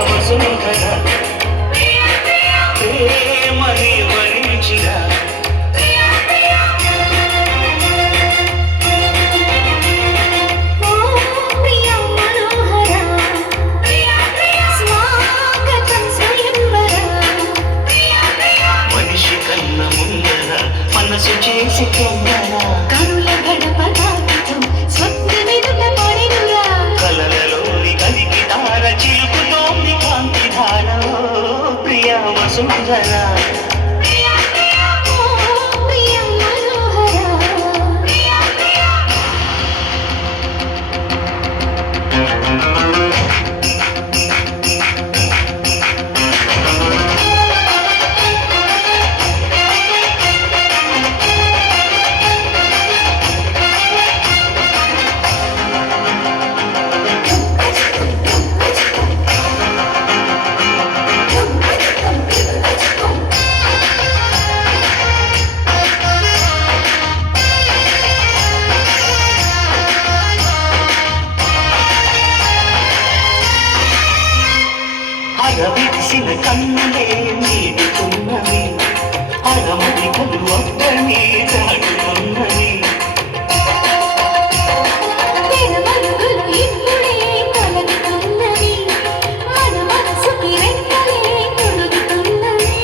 వసుంధర ప్రేమని వరించిరా మనిషి కన్న ముందర మనసు చేసి తొందర కనుల గడప దాటుతూ స్వప్నమెదుట పడెనురా కలలలోని కలికి ధార చిలుకుతోంది కాంతి ధార ప్రియా వసుంధర అరవిసిన కన్నులే నీడుతున్నవి అరమరికలు ఒక్కని దాటుతున్నవి తెరమరుగులు ఇప్పుడే కలుగుతున్నవి మన మనసుకి రెక్కలే తొడుగుతున్నవి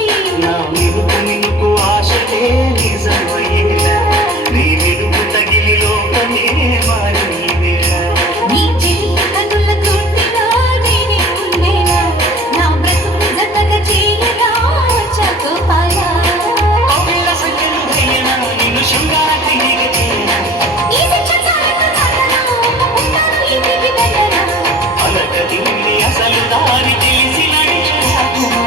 నా మినుకు మినుకు ఆశలే నిజమయ్యేలా నీ వెలుగు తగిలి లోకమే మారివేళ నీ చెల్లి కనుల తోటిగా నేనే ఉండేనా నా బ్రతుకు జతగా చేయగా చదుపాలా కవిల సంఖ్యలు భయనా నిన్ను శృంగారతిగా చేయనా ఈ శిక్ష చాలక చాలనా ఉంటాను ఇంటికి వెళ్ళనా అలక తిండి అసలు దారి తెలిసి నడిచే సకుమా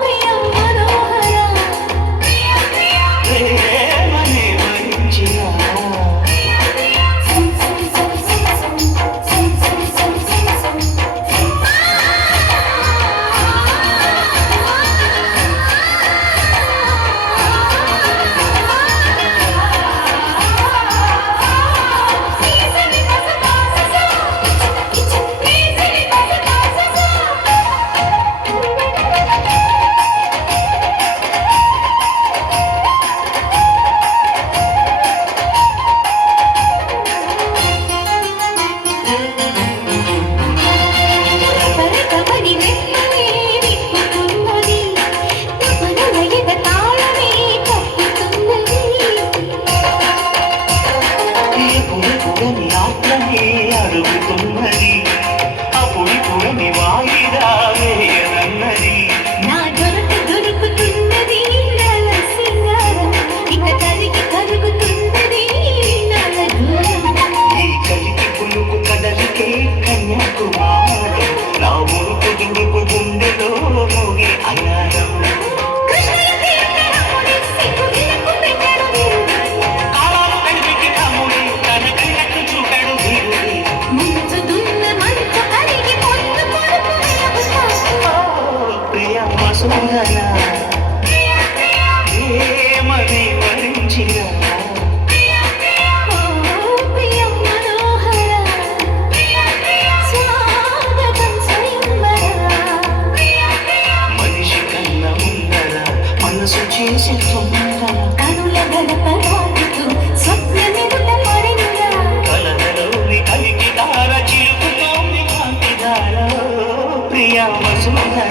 ప్రియ మనోహర ప్రేమని వరించిరా పరితపడి వెన్నెలే విప్పుతున్నది తపనల ఎగతాళమే కప్పుతున్నది ఎప్పుడెప్పుడని ఆత్మనే అడుగుతున్నది అప్పుడిప్పుడని వాయిదా వేయనన్నది నా దొరుకుతున్నది నల సింగారం ఇక కలిగి కరుగుతున్నది నల దూరం ఈ కలికి పులుకు కదలికే కన్యాకుమారి నా ఊరుకు దుడుకు గుండెలో మోగే అనారం కృష్ణయ్య తీర్థరాముడి సిగ్గులకు పెట్టాడు వీరుడు కాలాలు కనిపెట్టి రాముడి తన కళ్ళకు చూపాడు వీరుడి ముంచుతున్న మంచు కరిగి పొందు కొడుకు ప్రియా వసుంధర ప్రేమని వరించిరా ప్రియ మనోహర స్వాగతం స్వయంవర మనిషి కన్న ముందర మనసు చేసి తొందర కనుల గడప దాటుతూ స్వప్నమెదుట పడెనురా కలలోని కలికి ధార చిలుకుతోంది కాంతి ధార ప్రియా వసుంధర